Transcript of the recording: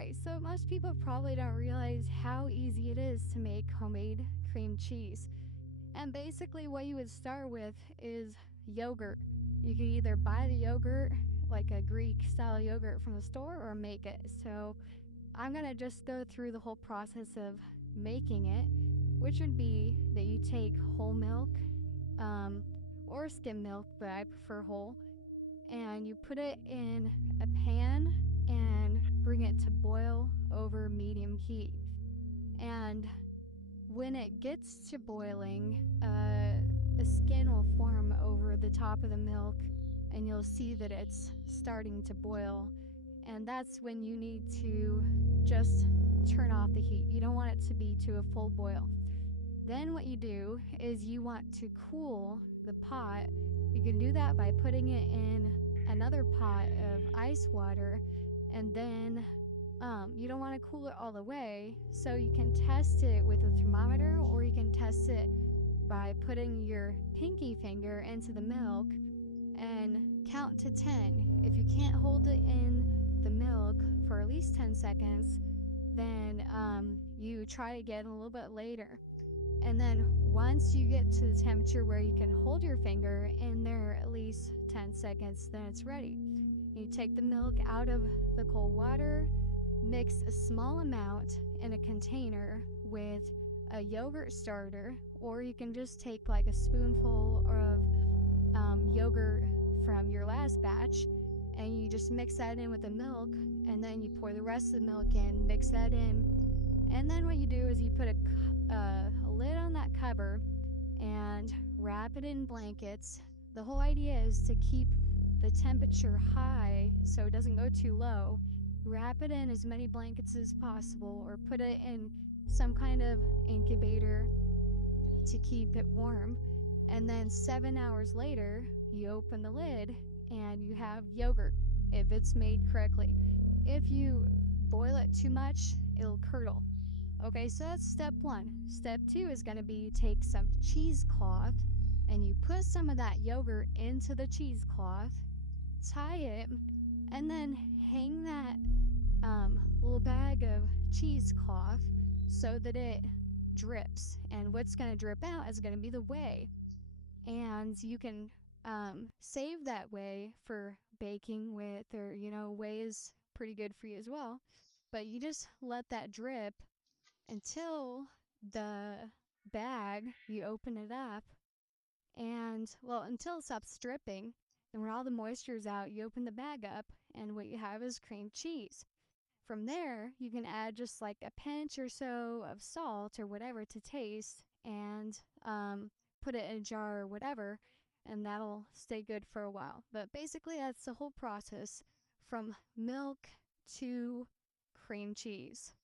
Alright, so most people probably don't realize how easy it is to make homemade cream cheese. And basically, what you would start with is yogurt. You can either buy the yogurt, like a Greek style yogurt from the store, or make it. So, I'm gonna just go through the whole process of making it, which would be that you take whole milk um, or skim milk, but I prefer whole, and you put it in a pan and bring it to boil over medium heat. And when it gets to boiling, a skin will form over the top of the milk, and you'll see that it's starting to boil. And that's when you need to just turn off the heat. You don't want it to be to a full boil. Then, what you do is you want to cool the pot. You can do that by putting it in another pot of ice water, and then you don't want to cool it all the way, so you can test it with a thermometer, or you can test it by putting your pinky finger into the milk and count to 10. If you can't hold it in the milk for at least 10 seconds, then you try again a little bit later. And then once you get to the temperature where you can hold your finger in there at least 10 seconds, then it's ready. You take the milk out of the cold water, mix a small amount in a container with a yogurt starter, or you can just take like a spoonful of yogurt from your last batch, and you just mix that in with the milk, and then you pour the rest of the milk in, mix that in, and then what you do is you put a lid on that cupboard and wrap it in blankets. The whole idea is to keep the temperature high so it doesn't go too low. Wrap it in as many blankets as possible, or put it in some kind of incubator to keep it warm. And then 7 hours later, you open the lid and you have yogurt, if it's made correctly. If you boil it too much, it'll curdle. Okay, so that's step one. Step two is going to be take some cheesecloth and you put some of that yogurt into the cheesecloth, tie it, and then hang that little bag of cheesecloth so that it drips. And what's going to drip out is going to be the whey. And you can save that whey for baking with, or, whey is pretty good for you as well. But you just let that drip until the bag, you open it up, and until it stops dripping. And when all the moisture is out, you open the bag up, and what you have is cream cheese. From there, you can add just like a pinch or so of salt or whatever to taste, and put it in a jar or whatever, and that'll stay good for a while. But basically, that's the whole process from milk to cream cheese.